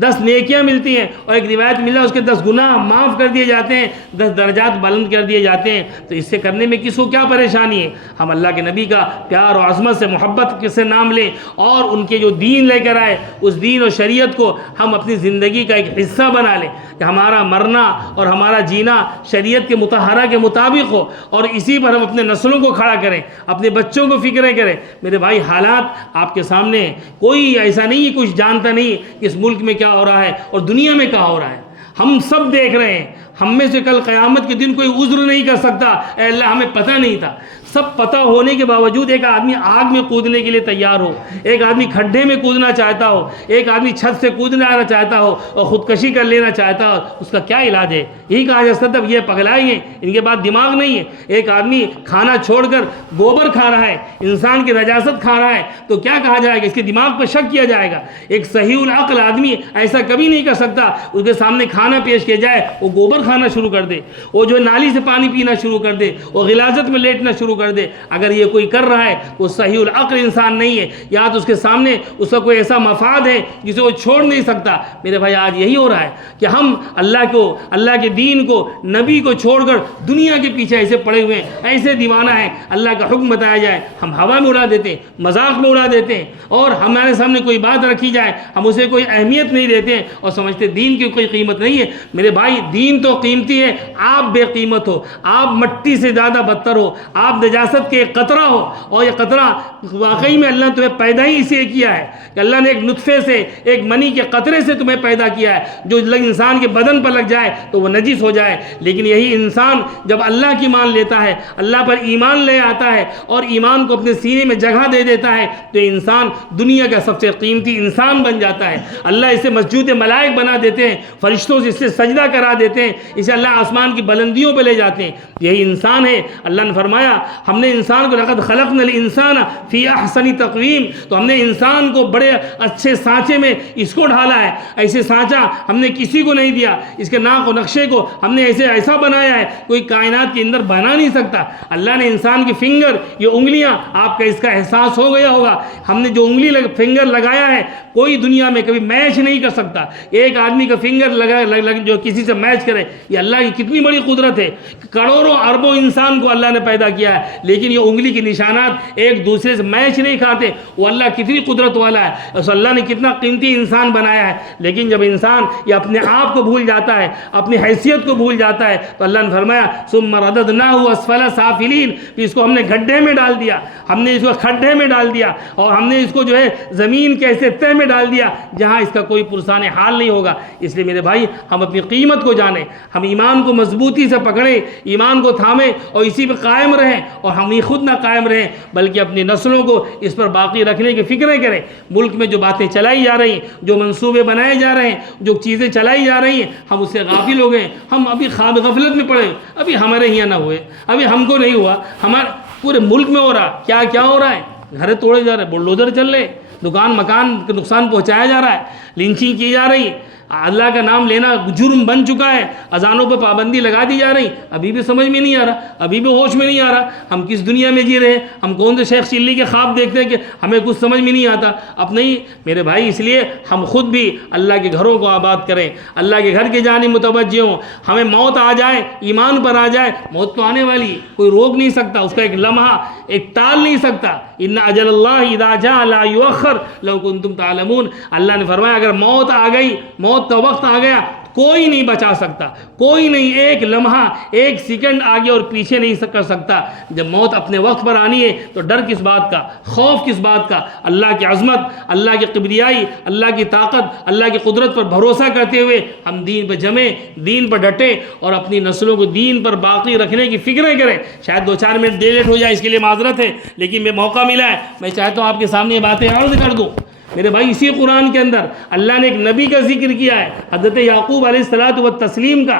10 نیکیاں ملتی ہیں. اور ایک روایت ملا اس کے 10 گناہ معاف کر دیے جاتے ہیں, 10 درجات بلند کر دیے جاتے ہیں. تو اس سے کرنے میں کس کو کیا پریشانی ہے؟ ہم اللہ کے نبی کا پیار اور عظمت سے محبت سے نام لیں, اور ان کے جو دین لے کر آئے اس دین اور شریعت کو ہم اپنی زندگی کا ایک حصہ بنا لیں, کہ ہمارا مرنا اور ہمارا جینا شریعت کے مطہرہ کے مطابق ہو, اور اسی پر ہم اپنے نسلوں کو کھڑا کریں, اپنے بچوں کو فکریں کریں. میرے بھائی حالات آپ کے سامنے, کوئی ایسا نہیں کچھ جانتا نہیں کہ اس ملک میں کیا ہو رہا ہے اور دنیا میں کیا ہو رہا ہے. ہم سب دیکھ رہے ہیں. ہم میں سے کل قیامت کے دن کوئی عذر نہیں کر سکتا اے اللہ ہمیں پتہ نہیں تھا. سب پتہ ہونے کے باوجود ایک آدمی آگ میں کودنے کے لیے تیار ہو, ایک آدمی کھڈے میں کودنا چاہتا ہو, ایک آدمی چھت سے کودنا چاہتا ہو اور خودکشی کر لینا چاہتا ہو, اس کا کیا علاج ہے؟ یہی کہا جا سکتا ہے یہ پگلائے ہیں, ان کے بعد دماغ نہیں ہے. ایک آدمی کھانا چھوڑ کر گوبر کھا رہا ہے, انسان کی نجاست کھا رہا ہے, تو کیا کہا جائے گا؟ اس کے دماغ پر شک کیا جائے گا. ایک صحیح العقل آدمی ایسا کبھی نہیں کر سکتا اس کے سامنے کھانا پیش کیا جائے وہ گوبر کھانا شروع کر دے, وہ جو نالی سے پانی پینا شروع کر دے, وہ غلاظت میں لیٹنا شروع کر دے. اگر یہ کوئی کر رہا ہے وہ صحیح العقل انسان نہیں ہے, یا تو اس کے سامنے اس کا کوئی ایسا مفاد ہے جسے وہ چھوڑ نہیں سکتا. میرے بھائی آج یہی ہو رہا ہے کہ ہم اللہ کو, اللہ کے دین کو, نبی کو چھوڑ کر دنیا کے پیچھے ایسے پڑے ہوئے ہیں, ایسے دیوانہ ہیں. اللہ کا حکم بتایا جائے ہم ہوا میں اڑا دیتے ہیں, مذاق میں اڑا دیتے ہیں, اور ہمارے سامنے کوئی بات رکھی جائے ہم اسے کوئی اہمیت نہیں دیتے ہیں اور سمجھتے دین کی کوئی قیمت نہیں ہے. میرے بھائی دین تو قیمتی ہے, آپ بے قیمت ہو, آپ مٹی سے زیادہ بدتر ہو, آپ نجاست کے ایک قطرہ ہو, اور یہ قطرہ واقعی میں اللہ نے تمہیں پیدا ہی اسے کیا ہے کہ اللہ نے ایک نطفے سے, ایک منی کے قطرے سے تمہیں پیدا کیا ہے, جو انسان کے بدن پر لگ جائے تو وہ نجس ہو جائے. لیکن یہی انسان جب اللہ کی مان لیتا ہے, اللہ پر ایمان لے آتا ہے اور ایمان کو اپنے سینے میں جگہ دے دیتا ہے, تو انسان دنیا کا سب سے قیمتی انسان بن جاتا ہے. اللہ اسے مسجود ملائک بنا دیتے ہیں, فرشتوں سے اس سے سجدہ کرا دیتے ہیں, اسے اللہ آسمان کی بلندیوں پہ لے جاتے ہیں. یہی انسان ہے. اللہ نے فرمایا ہم نے انسان کو لقد خلقنا الانسان فی احسن تقویم, تو ہم نے انسان کو بڑے اچھے سانچے میں اس کو ڈھالا ہے. ایسے سانچا ہم نے کسی کو نہیں دیا, اس کے ناک و نقشے کو ہم نے ایسا بنایا ہے کوئی کائنات کے اندر بنا نہیں سکتا. اللہ نے انسان کی فنگر, یہ انگلیاں, آپ کا اس کا احساس ہو گیا ہوگا, ہم نے جو انگلی فنگر لگایا ہے کوئی دنیا میں کبھی میچ نہیں کر سکتا. ایک آدمی کا فنگر جو کسی سے میچ کرے, یہ اللہ کی کتنی بڑی قدرت ہے. کروڑوں اربوں انسان کو اللہ نے پیدا کیا ہے, لیکن یہ انگلی کے نشانات ایک دوسرے سے میچ نہیں کھاتے. وہ اللہ کتنی قدرت والا ہے, اس اللہ نے کتنا قیمتی انسان بنایا ہے. لیکن جب انسان یہ اپنے آپ کو بھول جاتا ہے, اپنی حیثیت کو بھول جاتا ہے, تو اللہ نے فرمایا ثم رددناہ اسفل سافلین, اس کو ہم نے گڈھے میں ڈال دیا, ہم نے اس کو کھڈے میں ڈال دیا, اور ہم نے اس کو جو ہے زمین کے ایسے تہ میں ڈال دیا جہاں اس کا کوئی پرسان حال نہیں ہوگا. اس لیے میرے بھائی ہم اپنی قیمت کو جانیں, ہم ایمان کو مضبوطی سے پکڑیں, ایمان کو تھامیں اور اسی پہ قائم رہیں, اور ہم ہی خود نہ قائم رہیں بلکہ اپنی نسلوں کو اس پر باقی رکھنے کی فکریں کریں. ملک میں جو باتیں چلائی جا رہی ہیں, جو منصوبے بنائے جا رہے ہیں, جو چیزیں چلائی جا رہی ہیں, ہم اس سے غافل ہو گئے. ہم ابھی خواب غفلت میں پڑے, ابھی ہمارے یہاں نہ ہوئے, ابھی ہم کو نہیں ہوا, ہمارے پورے ملک میں ہو رہا. کیا ہو رہا ہے؟ گھر توڑے جا رہے, بلڈوزر چل رہے, دکان مکان کا نقصان پہنچایا جا رہا ہے, لنچنگ کی جا رہی, اللہ کا نام لینا جرم بن چکا ہے, اذانوں پہ پابندی لگا دی جا رہی. ابھی بھی سمجھ میں نہیں آ رہا, ابھی بھی ہوش میں نہیں آ رہا ہم کس دنیا میں جی رہے ہیں, ہم کون سے شیخ چلی کے خواب دیکھتے ہیں کہ ہمیں کچھ سمجھ میں نہیں آتا. اب نہیں میرے بھائی, اس لیے ہم خود بھی اللہ کے گھروں کو آباد کریں, اللہ کے گھر کی جانب متوجہ ہوں. ہمیں موت آ جائے, ایمان پر آ جائے, موت تو آنے والی, کوئی روک نہیں سکتا, اس کا ایک لمحہ ایک ٹال نہیں سکتا. ان اجل اللہ اذا جاء لا یؤخر لو کنتم تعلمون. اللہ نے فرمایا اگر موت آ گئی, موت کا وقت آ گیا, کوئی نہیں بچا سکتا، کوئی نہیں ایک لمحہ ایک سیکنڈ آگے اور پیچھے نہیں کر سکتا۔ جب موت اپنے وقت پر آنی ہے تو ڈر کس بات کا، خوف کس بات کا؟ اللہ کی عظمت، اللہ کی کبریائی، اللہ کی طاقت، اللہ کی قدرت پر بھروسہ کرتے ہوئے ہم دین پر جمیں، دین پر ڈٹیں اور اپنی نسلوں کو دین پر باقی رکھنے کی فکریں کریں۔ شاید 2-4 منٹ دیر لیٹ ہو جائے، اس کے لیے معذرت ہے، لیکن میں موقع ملا ہے، میں چاہتا ہوں آپ کے سامنے یہ باتیں عرض کر دوں۔ میرے بھائی، اسی قرآن کے اندر اللہ نے ایک نبی کا ذکر کیا ہے، حضرت یعقوب علیہ الصلاۃ والتسلیم کا،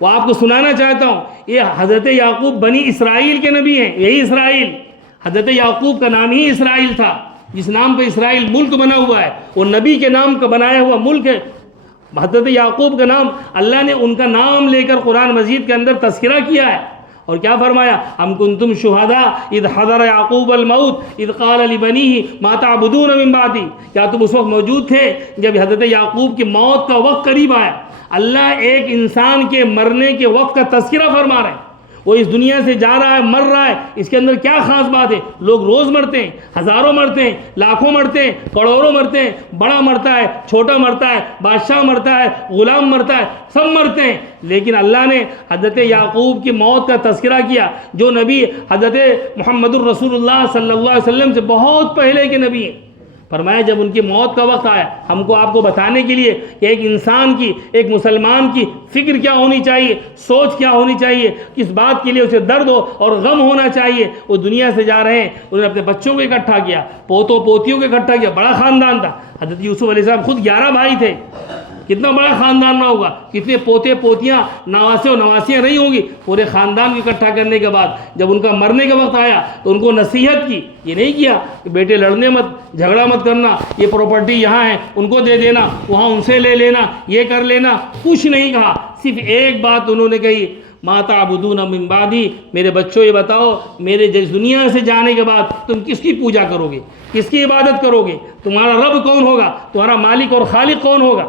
وہ آپ کو سنانا چاہتا ہوں۔ یہ حضرت یعقوب بنی اسرائیل کے نبی ہیں، یہی اسرائیل، حضرت یعقوب کا نام ہی اسرائیل تھا، جس نام پہ اسرائیل ملک بنا ہوا ہے، وہ نبی کے نام کا بنایا ہوا ملک ہے۔ حضرت یعقوب کا نام اللہ نے ان کا نام لے کر قرآن مجید کے اندر تذکرہ کیا ہے، اور کیا فرمایا؟ ام کنتم شہداء اذ حضر یعقوب الموت اذ قال لبنیہ ما تعبدون من بعدی، کیا تم اس وقت موجود تھے جب حضرت یعقوب کی موت کا وقت قریب آیا؟ اللہ ایک انسان کے مرنے کے وقت کا تذکرہ فرما رہے ہیں، وہ اس دنیا سے جا رہا ہے، مر رہا ہے، اس کے اندر کیا خاص بات ہے؟ لوگ روز مرتے ہیں، ہزاروں مرتے ہیں، لاکھوں مرتے ہیں، کروڑوں مرتے ہیں، بڑا مرتا ہے، چھوٹا مرتا ہے، بادشاہ مرتا ہے، غلام مرتا ہے، سب مرتے ہیں، لیکن اللہ نے حضرت یعقوب کی موت کا تذکرہ کیا، جو نبی حضرت محمد الرسول اللہ صلی اللہ علیہ وسلم سے بہت پہلے کے نبی ہیں۔ فرمایا جب ان کی موت کا وقت آیا، ہم کو آپ کو بتانے کے لیے کہ ایک انسان کی، ایک مسلمان کی فکر کیا ہونی چاہیے، سوچ کیا ہونی چاہیے، کس بات کے لیے اسے درد ہو اور غم ہونا چاہیے۔ وہ دنیا سے جا رہے ہیں، انہوں نے اپنے بچوں کو اکٹھا کیا، پوتوں پوتیوں کو اکٹھا کیا، بڑا خاندان تھا۔ حضرت یوسف علیہ السلام خود 11 بھائی تھے، کتنا بڑا خاندان نہ ہوگا، کتنے پوتے پوتیاں نواسے و نواسیاں رہی ہوں گی۔ پورے خاندان کو اکٹھا کرنے کے بعد جب ان کا مرنے کا وقت آیا تو ان کو نصیحت کی، یہ نہیں کیا کہ بیٹے لڑنے مت، جھگڑا مت کرنا، یہ پراپرٹی یہاں ہے ان کو دے دینا، وہاں ان سے لے لینا، یہ کر لینا، کچھ نہیں کہا، صرف ایک بات انہوں نے کہی، ما تعبدون من بعدی، میرے بچوں یہ بتاؤ میرے دنیا سے جانے کے بعد تم کس کی پوجا کرو گے، کس کی عبادت کرو گے، تمہارا رب کون ہوگا، تمہارا مالک اور خالق کون ہوگا؟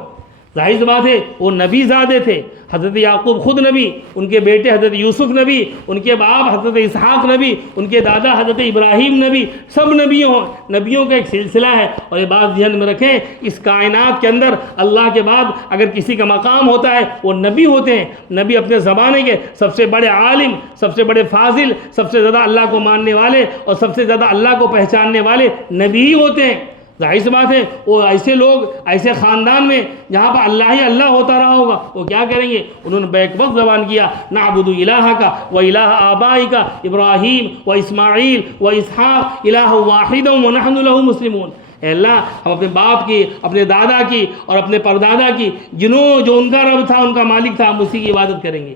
ظاہر سی بات ہے وہ نبی زادے تھے، حضرت یعقوب خود نبی، ان کے بیٹے حضرت یوسف نبی، ان کے باپ حضرت اسحاق نبی، ان کے دادا حضرت ابراہیم نبی، سب نبیوں کا ایک سلسلہ ہے۔ اور یہ بات ذہن میں رکھیں، اس کائنات کے اندر اللہ کے بعد اگر کسی کا مقام ہوتا ہے وہ نبی ہوتے ہیں۔ نبی اپنے زمانے کے سب سے بڑے عالم، سب سے بڑے فاضل، سب سے زیادہ اللہ کو ماننے والے اور سب سے زیادہ اللہ کو پہچاننے والے نبی ہی ہوتے ہیں۔ ظاہر سی بات ہے وہ ایسے لوگ، ایسے خاندان میں جہاں پر اللہ ہی اللہ ہوتا رہا ہوگا، وہ کیا کریں گے؟ انہوں نے بیک وقت زبان کیا، نعبد الہک و الہ آبائک ابراہیم و اسماعیل و اسحاق الہ واحد ونحن لہ مسلمون۔ اے اللہ، ہم اپنے باپ کی، اپنے دادا کی اور اپنے پردادا کی، جو ان کا رب تھا، ان کا مالک تھا، ہم اسی کی عبادت کریں گے۔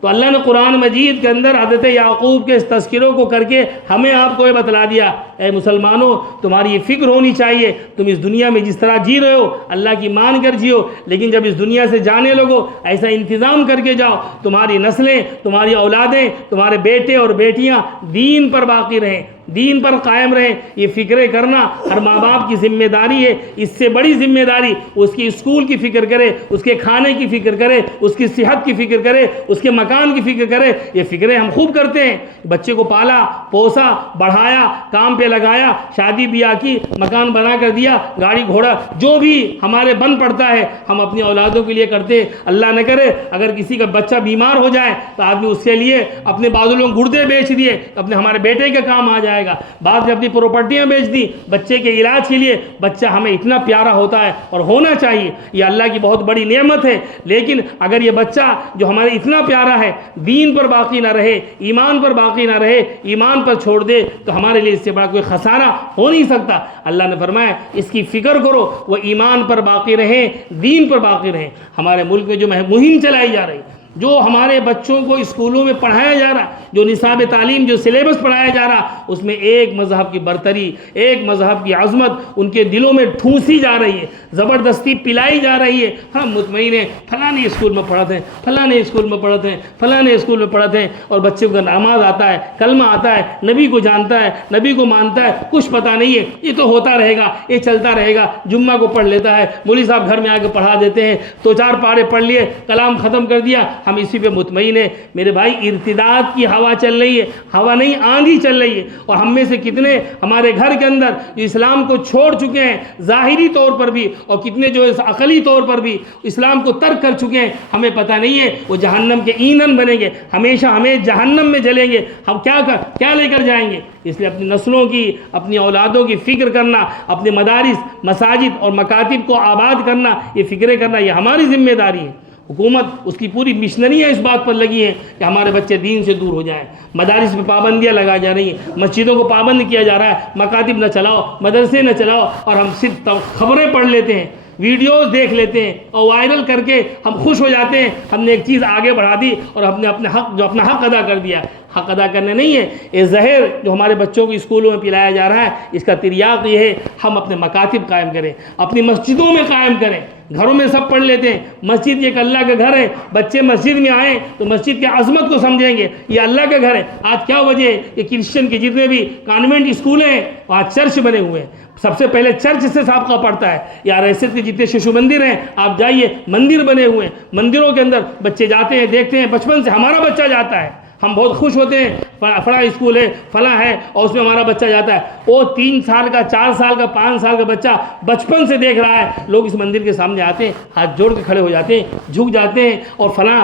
تو اللہ نے قرآن مجید کے اندر حضرت یعقوب کے اس تذکروں کو کر کے ہمیں آپ کو یہ بتلا دیا، اے مسلمانوں تمہاری یہ فکر ہونی چاہیے، تم اس دنیا میں جس طرح جی رہے ہو اللہ کی مان کر جیو، لیکن جب اس دنیا سے جانے لگو ایسا انتظام کر کے جاؤ تمہاری نسلیں، تمہاری اولادیں، تمہارے بیٹے اور بیٹیاں دین پر باقی رہیں، دین پر قائم رہیں۔ یہ فکریں کرنا ہر ماں باپ کی ذمہ داری ہے۔ اس سے بڑی ذمہ داری اس کی اسکول کی فکر کرے، اس کے کھانے کی فکر کرے، اس کی صحت کی فکر کرے، اس کے مکان کی فکر کرے۔ یہ فکریں ہم خوب کرتے ہیں، بچے کو پالا پوسا بڑھایا، کام پہ لگایا، شادی بیاہ کی، مکان بنا کر دیا، گاڑی گھوڑا جو بھی ہمارے بن پڑتا ہے ہم اپنی اولادوں کے لیے کرتے ہیں۔ اللہ نہ کرے اگر کسی کا بچہ بیمار ہو جائے تو آدمی اس کے لیے اپنے بازو گردے بیچ دیے، اپنے ہمارے بیٹے کے کام آ جائے گا۔ بعد میں اپنی پراپرٹیاں بیچ دی بچے کے علاج کے لیے۔ بچہ ہمیں اتنا پیارا ہوتا ہے اور ہونا چاہیے، یہ اللہ کی بہت بڑی نعمت ہے، لیکن اگر یہ بچہ جو ہمارے اتنا پیارا ہے دین پر باقی نہ رہے، ایمان پر باقی نہ رہے، ایمان پر چھوڑ دے تو ہمارے لیے اس سے بڑا کوئی خسارہ ہو نہیں سکتا۔ اللہ نے فرمایا اس کی فکر کرو، وہ ایمان پر باقی رہیں، دین پر باقی رہیں۔ ہمارے ملک میں جو مہم چلائی جا رہی، جو ہمارے بچوں کو اسکولوں میں پڑھایا جا رہا، جو نصاب تعلیم، جو سلیبس پڑھایا جا رہا، اس میں ایک مذہب کی برتری، ایک مذہب کی عظمت ان کے دلوں میں ٹھونسی جا رہی ہے، زبردستی پلائی جا رہی ہے۔ ہم مطمئن ہیں فلاں اسکول میں پڑھتے ہیں، فلاں اسکول میں پڑھتے ہیں، فلاں اسکول میں پڑھتے ہیں، اور بچے کو نماز آتا ہے، کلمہ آتا ہے، نبی کو جانتا ہے، نبی کو مانتا ہے، کچھ پتہ نہیں ہے، یہ تو ہوتا رہے گا، یہ چلتا رہے گا۔ جمعہ کو پڑھ لیتا ہے، مولوی صاحب گھر میں آ کے پڑھا دیتے ہیں، 2-4 پارے پڑھ لیے، کلام ختم کر دیا، ہم اسی پہ مطمئن ہیں۔ میرے بھائی ارتداد کی ہوا چل رہی ہے، ہوا نہیں آندھی چل رہی ہے۔ اور ہم میں سے کتنے ہمارے گھر کے اندر جو اسلام کو چھوڑ چکے ہیں ظاہری طور پر بھی، اور کتنے جو عقلی طور پر بھی اسلام کو ترک کر چکے ہیں، ہمیں پتہ نہیں ہے وہ جہنم کے ایندھن بنیں گے، ہمیشہ ہمیں جہنم میں جلیں گے، ہم کیا لے کر جائیں گے؟ اس لیے اپنی نسلوں کی، اپنی اولادوں کی فکر کرنا، اپنے مدارس، مساجد اور مکاتب کو آباد کرنا، یہ فکریں کرنا، یہ ہماری ذمہ داری ہے۔ حکومت اس کی پوری مشنریاں اس بات پر لگی ہیں کہ ہمارے بچے دین سے دور ہو جائیں، مدارس میں پابندیاں لگائی جا رہی ہیں، مسجدوں کو پابند کیا جا رہا ہے، مکاتب نہ چلاؤ، مدرسے نہ چلاؤ، اور ہم صرف خبریں پڑھ لیتے ہیں، ویڈیوز دیکھ لیتے ہیں اور وائرل کر کے ہم خوش ہو جاتے ہیں، ہم نے ایک چیز آگے بڑھا دی اور ہم نے اپنا حق ادا کر دیا۔ حق ادا کرنے نہیں ہے، یہ زہر جو ہمارے بچوں کو اسکولوں میں پلایا جا رہا ہے، اس کا تریاق یہ ہے ہم اپنے مکاتب قائم کریں، اپنی مسجدوں میں قائم کریں۔ گھروں میں سب پڑھ لیتے ہیں، مسجد ایک اللہ کا گھر ہے، بچے مسجد میں آئیں تو مسجد کی عظمت کو سمجھیں گے، یہ اللہ کا گھر ہے۔ آج کیا وجہ ہے؟ یہ کرسچن کے جتنے بھی کانوینٹ اسکول ہیں وہاں چرچ بنے ہوئے ہیں، سب سے پہلے چرچ سے سابقہ پڑتا ہے۔ یا ریاست کے جتنے ششو مندر ہیں آپ جائیے، مندر بنے ہوئے ہیں، مندروں کے اندر بچے جاتے ہیں، دیکھتے ہیں، بچپن سے ہمارا بچہ جاتا ہے، ہم بہت خوش ہوتے ہیں، فلاں اسکول ہے، فلاں ہے، اور اس میں ہمارا بچہ جاتا ہے۔ وہ 3 سال کا، 4 سال کا، 5 سال کا بچہ بچپن سے دیکھ رہا ہے، لوگ اس مندر کے سامنے آتے ہیں، ہاتھ جوڑ کے کھڑے ہو جاتے ہیں، جھک جاتے ہیں، اور فلاں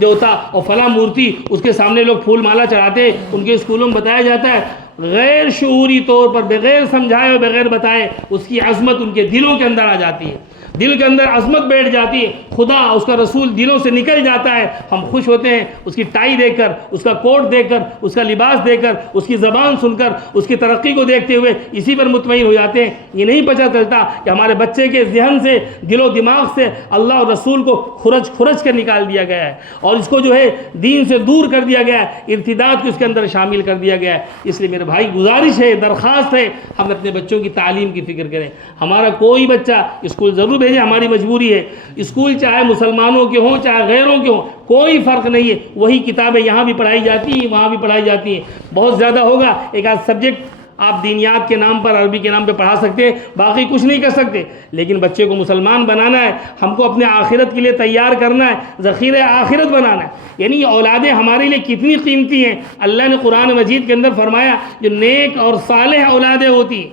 دیوتا اور فلاں مورتی اس کے سامنے لوگ پھول مالا چڑھاتے ہیں۔ ان کے اسکولوں میں بتایا جاتا ہے، غیر شعوری طور پر بغیر سمجھائے اور بغیر بتائے اس کی عظمت ان کے دلوں کے اندر آ جاتی ہے، دل کے اندر عظمت بیٹھ جاتی ہے، خدا اس کا رسول دلوں سے نکل جاتا ہے، ہم خوش ہوتے ہیں اس کی ٹائی دیکھ کر، اس کا کوٹ دیکھ کر، اس کا لباس دیکھ کر، اس کی زبان سن کر، اس کی ترقی کو دیکھتے ہوئے اسی پر مطمئن ہو جاتے ہیں۔ یہ نہیں پتہ چلتا کہ ہمارے بچے کے ذہن سے، دل و دماغ سے اللہ اور رسول کو کھرچ کر نکال دیا گیا ہے، اور اس کو جو ہے دین سے دور کر دیا گیا ہے، ارتداد کو اس کے اندر شامل کر دیا گیا ہے۔ اس لیے میرے بھائی گزارش ہے، درخواست ہے، ہم اپنے بچوں کی تعلیم کی فکر کریں۔ ہمارا کوئی بچہ اسکول ضرور بھیجیں، ہماری مجبوری ہے، اسکول چاہے مسلمانوں کے ہوں چاہے غیروں کے ہوں، کوئی فرق نہیں ہے، وہی کتابیں یہاں بھی پڑھائی جاتی ہیں وہاں بھی پڑھائی جاتی ہیں۔ بہت زیادہ ہوگا ایک آدھ سبجیکٹ آپ دینیات کے نام پر، عربی کے نام پہ پڑھا سکتے ہیں، باقی کچھ نہیں کر سکتے، لیکن بچے کو مسلمان بنانا ہے، ہم کو اپنے آخرت کے لیے تیار کرنا ہے، ذخیرہ آخرت بنانا ہے۔ یعنی یہ اولادیں ہمارے لیے کتنی قیمتی ہیں۔ اللہ نے قرآن مجید کے اندر فرمایا جو نیک اور صالح اولادیں ہوتی ہیں،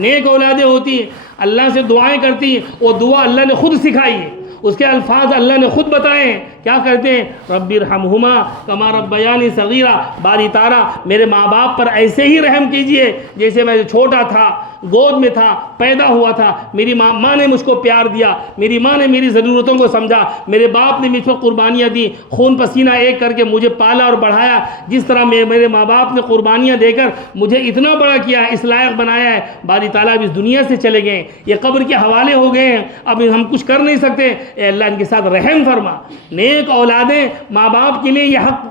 نیک اولادیں ہوتی ہیں، اللہ سے دعائیں کرتی ہیں، وہ دعا اللہ نے خود سکھائی ہے، اس کے الفاظ اللہ نے خود بتائے ہیں۔ کیا کرتے ہیں؟ رب ارحمہما کما ربیانی صغیرا، باری تعالیٰ میرے ماں باپ پر ایسے ہی رحم کیجئے جیسے میں چھوٹا تھا، گود میں تھا، پیدا ہوا تھا، میری ماں نے مجھ کو پیار دیا، میری ماں نے میری ضرورتوں کو سمجھا، میرے باپ نے مجھ پر قربانیاں دی، خون پسینہ ایک کر کے مجھے پالا اور بڑھایا، جس طرح میرے ماں باپ نے قربانیاں دے کر مجھے اتنا بڑا کیا ہے، اس لائق بنایا ہے۔ باری تعالیٰ اب اس دنیا سے چلے گئے ہیں، یہ قبر کے حوالے ہو گئے ہیں، اب ہم کچھ کر نہیں سکتے، اے اللہ ان کے ساتھ رحم فرما۔ نیک اولادیں ماں باپ کے لیے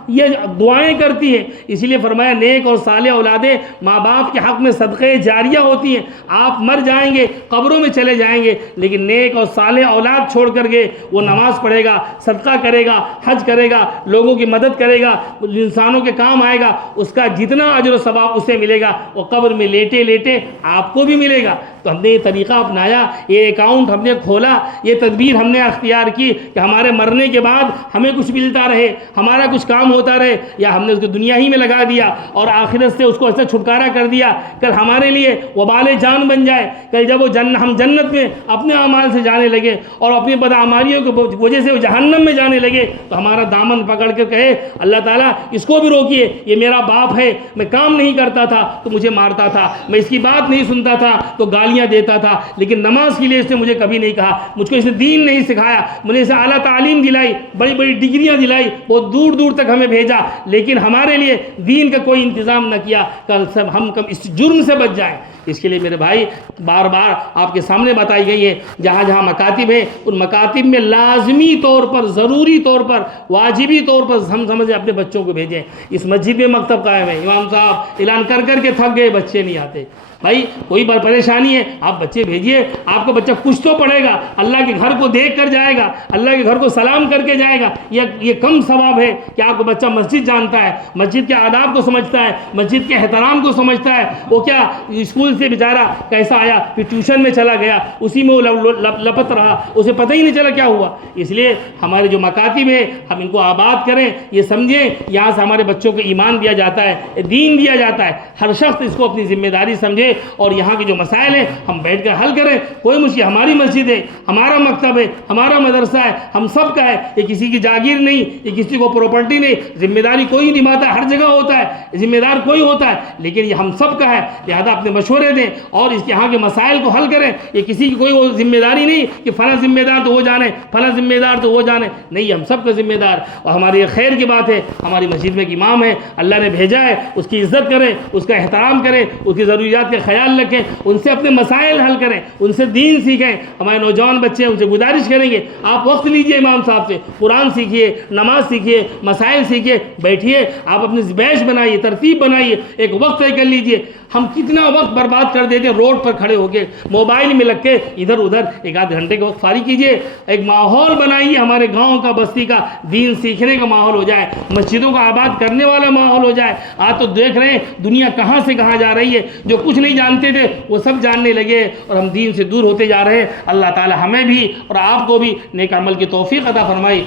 یہ دعائیں کرتی ہیں، اسی لیے فرمایا نیک اور صالح اولادیں ماں باپ کے حق میں صدقے جاریہ ہوتی ہیں۔ آپ مر جائیں گے، قبروں میں چلے جائیں گے، لیکن نیک اور صالح اولاد چھوڑ کر کے وہ نماز پڑھے گا، صدقہ کرے گا، حج کرے گا، لوگوں کی مدد کرے گا، انسانوں کے کام آئے گا، اس کا جتنا اجر و ثواب اسے ملے گا وہ قبر میں لیٹے لیٹے آپ کو بھی ملے گا۔ تو ہم نے یہ طریقہ اپنایا، یہ اکاؤنٹ ہم نے کھولا، یہ تدبیر ہم نے اختیار کی کہ ہمارے مرنے کے بعد ہمیں کچھ ملتا رہے، ہمارا کچھ کام ہوتا رہے، یا ہم نے اس کو دنیا ہی میں لگا دیا اور آخرت سے اس کو ایسا چھٹکارا کر دیا، کل ہمارے لیے وبال جان بن جائے۔ کل جب ہم جنت میں اپنے اعمال سے جانے لگے اور اپنی بدعمالیوں کی وجہ سے وہ جہنم میں جانے لگے تو ہمارا دامن پکڑ کر کہے اللہ تعالیٰ اس کو بھی روکیے، یہ میرا باپ ہے، میں کام نہیں کرتا تھا تو مجھے مارتا تھا، میں اس کی بات نہیں سنتا تھا تو گالیاں دیتا تھا، لیکن نماز کے لیے اس نے مجھے کبھی نہیں کہا، مجھ کو اس نے دین نہیں سکھایا، مجھے اسے اعلیٰ تعلیم دلائی، بڑی بڑی ڈگریاں دلائی، بہت دور دور تک ہمیں بھیجا، لیکن ہمارے لیے دین کا کوئی انتظام نہ کیا، کل سب ہم کب اس جرم سے بچ جائیں۔ اس کے لیے میرے بھائی بار بار آپ کے سامنے بتائی گئی ہے، جہاں جہاں مکاتب ہیں ان مکاتب میں لازمی طور پر، ضروری طور پر، واجبی طور پر ہم سمجھیں اپنے بچوں کو بھیجیں۔ اس مسجد میں مکتب قائم ہے، امام صاحب اعلان کر کر کے تھک گئے، بچے نہیں آتے۔ بھائی کوئی پریشانی ہے آپ بچے بھیجیے، آپ کا بچہ کچھ تو پڑھے گا، اللہ کے گھر کو دیکھ کر جائے گا، اللہ کے گھر کو سلام کر کے جائے گا۔ یہ کم ثواب ہے کہ آپ کا بچہ مسجد جانتا ہے، مسجد کے آداب کو سمجھتا ہے، مسجد کے احترام کو سمجھتا ہے۔ وہ کیا اسکول اسکول سے بیچارہ کیسا آیا، پھر ٹیوشن میں چلا گیا، اسی میں وہ لپت رہا، اسے پتہ ہی نہیں چلا کیا ہوا۔ اس لیے ہمارے جو مکاتب ہیں ہم ان کو آباد کریں، یہ سمجھیں یہاں سے ہمارے بچوں کو ایمان دیا جاتا ہے، دین دیا جاتا ہے، ہر شخص اس کو اپنی ذمہ داری سمجھے اور یہاں کے جو مسائل ہیں ہم بیٹھ کر حل کریں۔ کوئی مشکل، ہماری مسجد ہے، ہمارا مکتب ہے، ہمارا مدرسہ ہے، ہم سب کا ہے، یہ کسی کی جاگیر نہیں، یہ کسی کو پراپرٹی نہیں، ذمہ داری کوئی نبھاتا ہے، ہر جگہ ہوتا ہے، ذمہ دار کوئی ہوتا ہے، لیکن یہ ہم سب کا ہے، لہذا اپنے مشورے دیں اور اس کے یہاں کے مسائل کو حل کریں۔ یہ کسی کی کوئی وہ ذمہ داری نہیں کہ فلاں ذمہ دار تو وہ جانے، فلاں ذمہ دار تو وہ جانے، نہیں، ہم سب کا ذمہ دار۔ اور ہماری یہ خیر کی بات ہے، ہماری مسجد میں ایک امام ہے، اللہ نے بھیجا ہے، اس کی عزت کریں، اس کا احترام کریں، اس کی ضروریات کا خیال رکھیں، ان سے اپنے مسائل حل کریں، ان سے دین سیکھیں۔ ہمارے نوجوان بچے ہیں، ان سے گزارش کریں گے آپ وقت لیجئے امام صاحب سے، قرآن سیکھیے، نماز سیکھیے، مسائل سیکھیے، بیٹھیے، آپ اپنی بیچ بنائیے، ترتیب بنائیے، ایک وقت طے کر لیجئے۔ ہم کتنا وقت برباد کر دیتے روڈ پر کھڑے ہو کے، موبائل میں لگ کے ادھر ادھر، ایک آدھ گھنٹے کا وقت فارغ کیجئے، ایک ماحول بنائیے ہمارے گاؤں کا، بستی کا، دین سیکھنے کا ماحول ہو جائے، مسجدوں کا آباد کرنے والا ماحول ہو جائے۔ آج تو دیکھ رہے ہیں دنیا کہاں سے کہاں جا رہی ہے، جو کچھ نہیں جانتے تھے وہ سب جاننے لگے اور ہم دین سے دور ہوتے جا رہے ہیں۔ اللہ تعالی ہمیں بھی اور آپ کو بھی نیک عمل کی توفیق عطا فرمائے۔